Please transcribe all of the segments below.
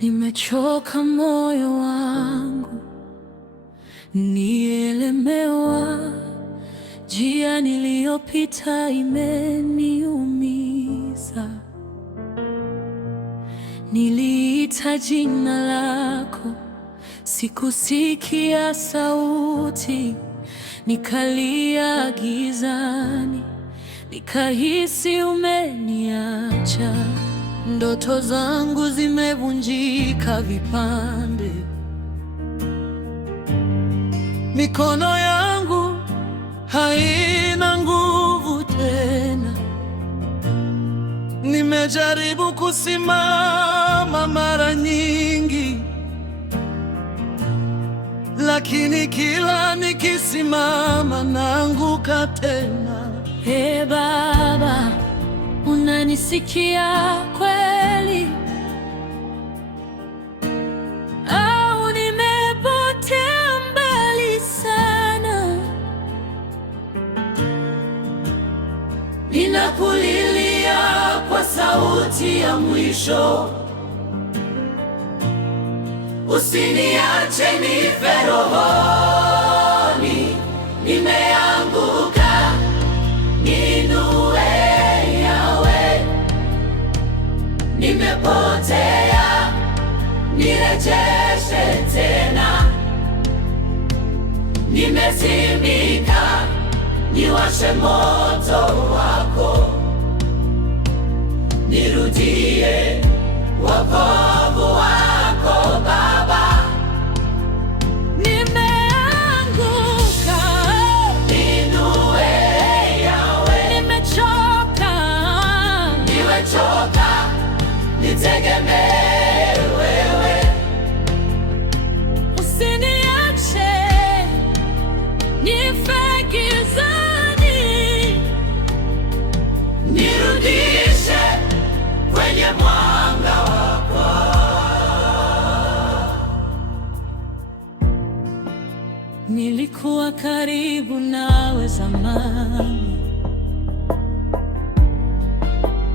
Nimechoka moyo wangu, nielemewa, njia niliyopita imeniumiza. Niliita jina lako, sikusikia sauti, nikalia gizani, nikahisi umeniacha. Ndoto zangu zimevunjika vipande, mikono yangu haina nguvu tena. Nimejaribu kusimama mara nyingi, lakini kila nikisimama naanguka tena. Ee Baba, unanisikia kweli? Au nimepotea mbali sana? Ninakulilia kwa sauti ya mwisho, usiniache nife rohoni. Nimeanguka, niinue nimepotea, nirejeshe tena. Nimezimika, niwashe moto wako, nirudie wokovu wako Baba. Nimeanguka, niinue Yahweh. Nimechoka, nitegemee wewe. Usiniache nife gizani, nirudishe kwenye mwanga wako. Nilikuwa karibu nawe zamani,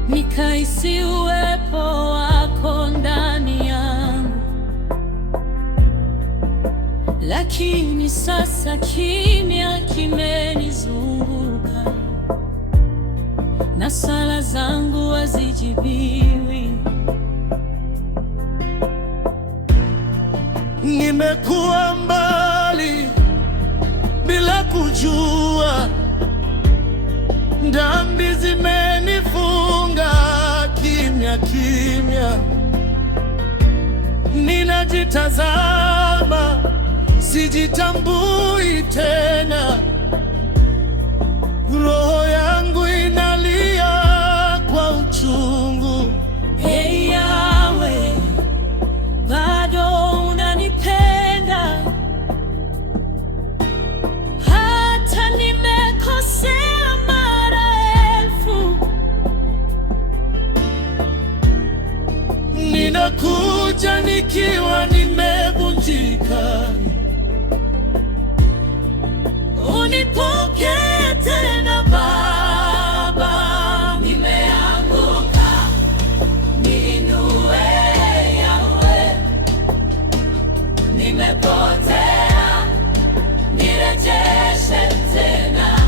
nikahisi uwepo wako ndani yangu, lakini sasa kimya kimenizunguka, na sala zangu hazijibiwi. Nimekuwa mbali bila kujua, dhambi zimenifunga kimya kimya. Ninajitazama, sijitambui tena. Roho yangu inalia kwa uchungu. Hey Yahweh, bado unanipenda hata nimekosea mara elfu. Ninakuja nikiwa nimevunjika, unipokee tena Baba. Nimeanguka, niinue Yahweh. Nimepotea, nirejeshe tena.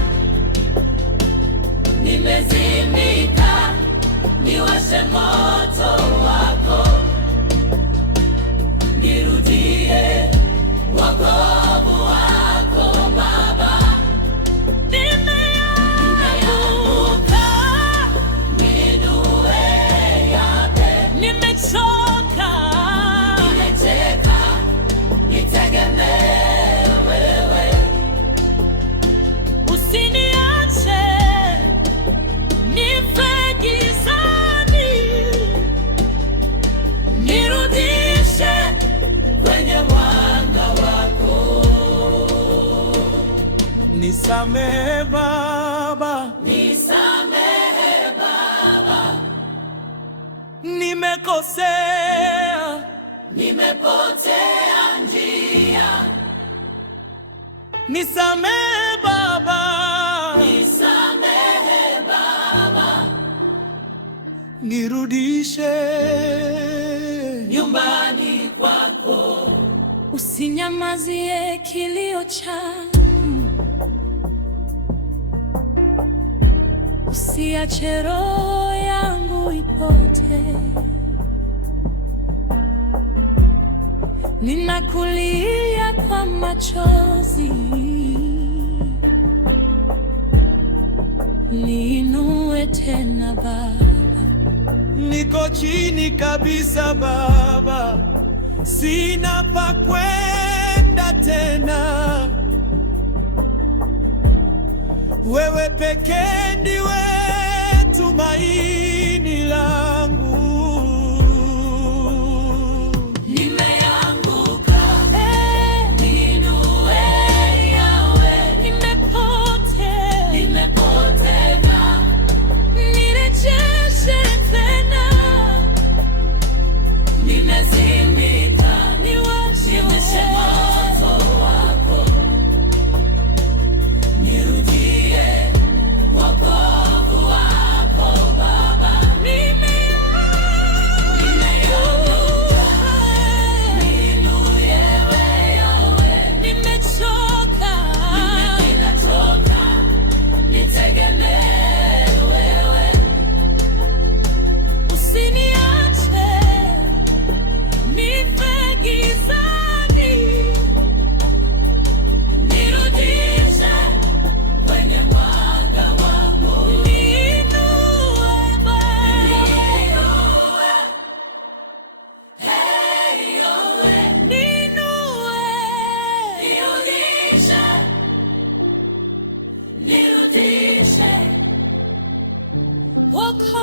Nimezimika, niwashe moto wako, nirudie wokovu wako Baba. Nimeanguka, niinue Yahweh. nimechoka, nitegemee wewe. usiniache nife gizani, Nisamehe Baba, nisamehe Baba, nimekosea, nimepotea njia. Nisamehe Baba, nisamehe Baba, nirudishe nyumbani kwako. Usinyamazie kilio changu, usiache roho yangu ipotee. Ninakulia kwa machozi, niinue tena Baba. Niko chini kabisa Baba, sina pa kwenda tena. Wewe pekee ndiwe tumaini langu. Nimeanguka, niinue Yawe. Nimepotea, Nirejeshe tena, nimezimika, niwashe moto wako. Nirudie wokovu wako Baba. Nimeanguka, niinue Yawe. Nimechoka, Ninatoka, nitegemee wewe. usiniache nife gizani. Nirudishe kwenye mwanga wa nuru. Niinue Baba, niinue Nirudishe wokovu